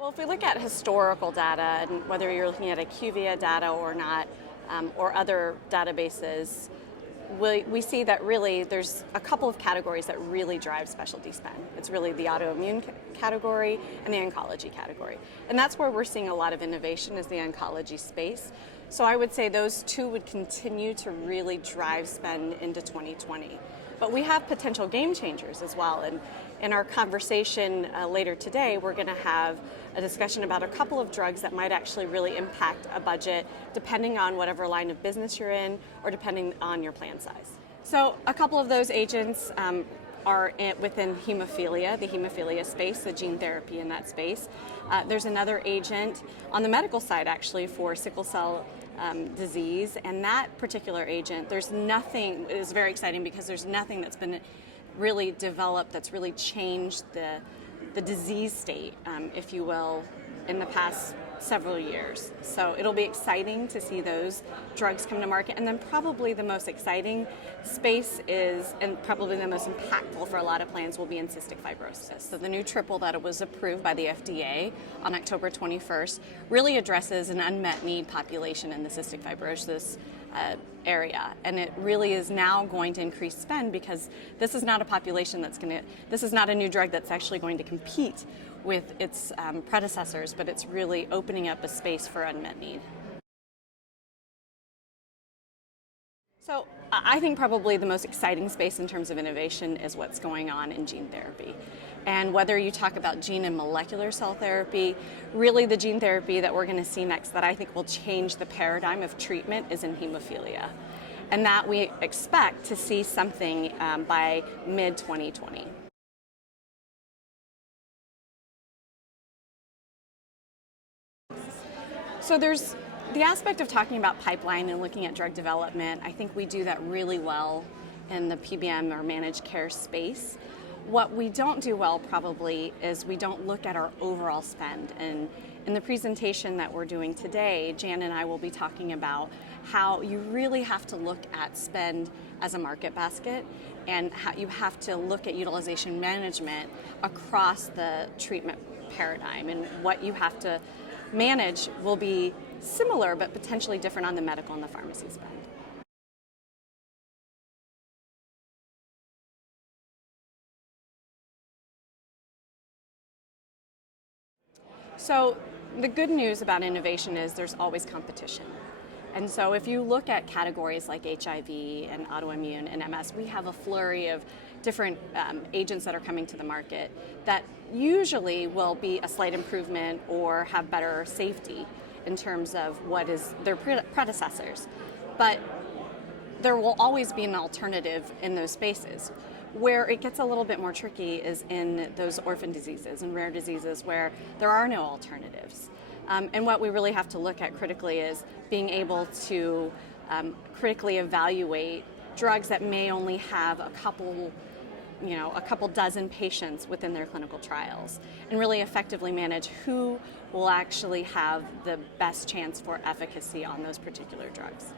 Well, if we look at historical data, and whether you're looking at IQVIA data or not, or other databases, we see that really there's a couple of categories that really drive specialty spend. It's really the autoimmune category and the oncology category. And that's where we're seeing a lot of innovation, is the oncology space. So I would say those two would continue to really drive spend into 2020. But we have potential game changers as well. And in our conversation later today, we're going to have a discussion about a couple of drugs that might actually really impact a budget depending on whatever line of business you're in or depending on your plan size. So a couple of those agents are within hemophilia, the hemophilia space, the gene therapy in that space. There's another agent on the medical side actually for sickle cell disease, and that particular agent, there's nothing, it is very exciting because there's nothing that's been really developed that's really changed the disease state, if you will, in the past several years. So it'll be exciting to see those drugs come to market. And then probably the most exciting space is, and probably the most impactful for a lot of plans, will be in cystic fibrosis. So the new triple that was approved by the FDA on October 21st really addresses an unmet need population in the cystic fibrosis area, and it really is now going to increase spend because this is not a population this is not a new drug that's actually going to compete with its predecessors, but it's really opening up a space for unmet need. So I think probably the most exciting space in terms of innovation is what's going on in gene therapy. And whether you talk about gene and molecular cell therapy, really the gene therapy that we're going to see next that I think will change the paradigm of treatment is in hemophilia. And that we expect to see something by mid-2020. So there's the aspect of talking about pipeline and looking at drug development. I think we do that really well in the PBM or managed care space. What we don't do well probably is we don't look at our overall spend. And in the presentation that we're doing today, Jan and I will be talking about how you really have to look at spend as a market basket, and how you have to look at utilization management across the treatment paradigm, and what you have to manage will be similar but potentially different on the medical and the pharmacy spend. So the good news about innovation is there's always competition. And so if you look at categories like HIV and autoimmune and MS, we have a flurry of different agents that are coming to the market that usually will be a slight improvement or have better safety in terms of what is their predecessors. But there will always be an alternative in those spaces. Where it gets a little bit more tricky is in those orphan diseases and rare diseases where there are no alternatives. And what we really have to look at critically is being able to critically evaluate drugs that may only have a couple dozen patients within their clinical trials, and really effectively manage who will actually have the best chance for efficacy on those particular drugs.